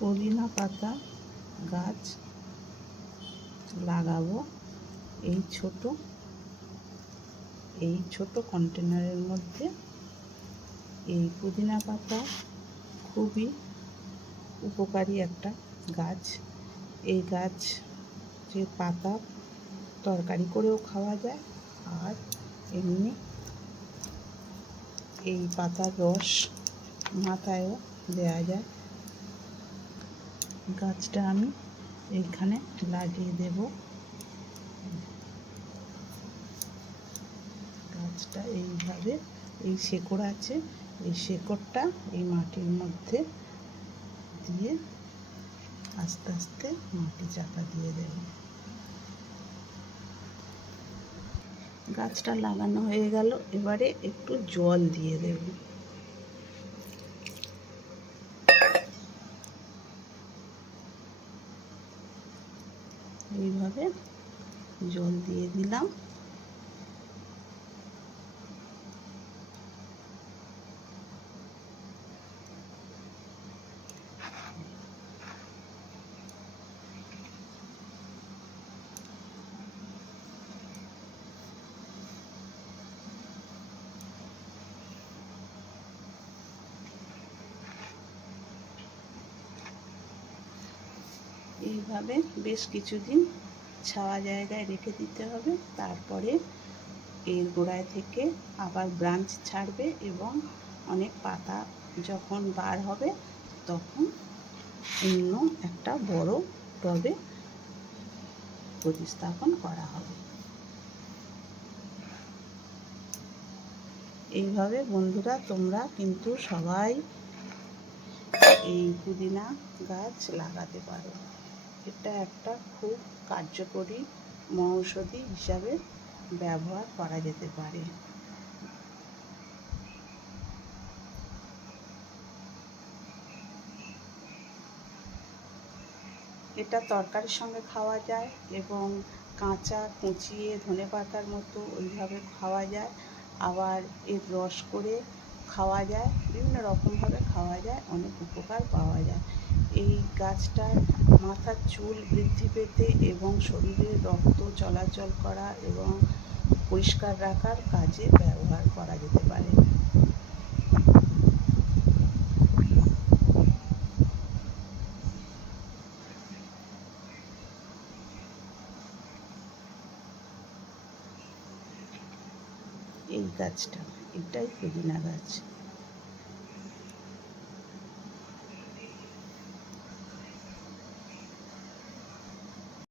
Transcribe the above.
পুদিনা পাতা গাছ লাগাবো। এই ছোট এই ছোট কন্টেনারের মধ্যে এই পুদিনা পাতা খুবই উপকারী একটা গাছ। এই গাছ যে পাতা তরকারি করেও খাওয়া যায়, আর এমনি এই পাতার রস মাথায়ও দেওয়া যায়। গাছটা আমি এইখানে লাগিয়ে দেব। গাছটা এইভাবে, এই শেকড় আছে, এই শেকড়টা এই মাটির মধ্যে দিয়ে আস্তে আস্তে মাটি চাপা দিয়ে দেব। গাছটা লাগানো হয়ে গেল, এবারে একটু জল দিয়ে দেব। এইভাবে জল দিয়ে দিলাম। এইভাবে বেশ কিছুদিন ছাওয়া জায়গায় রেখে দিতে হবে। তারপরে এর গোড়ায় থেকে আবার ব্রাঞ্চ ছাড়বে এবং অনেক পাতা যখন বার হবে তখন অন্য একটা বড় টবে প্রতিস্থাপন করা হবে। এইভাবে বন্ধুরা তোমরা কিন্তু সবাই এই পুদিনা গাছ লাগাতে পারো। এটা একটা খুব কার্যকরী মৌষধি হিসাবে ব্যবহার করা যেতে পারে। এটা তরকারির সঙ্গে খাওয়া যায় এবং কাঁচা, কুচিয়ে ধনে পাতার মতো ওইভাবে খাওয়া যায়। আবার এর রস করে খাওয়া যায়, বিভিন্ন রকমভাবে খাওয়া যায়, অনেক উপকার পাওয়া যায়। এই গাছটার মাথার চুল বৃদ্ধি পেতে এবং শরীরে রক্ত চলাচল করা এবং পরিষ্কার রাখার কাজে ব্যবহার করা যেতে পারে। এই গাছটা। এটাই পুদিনা গাছ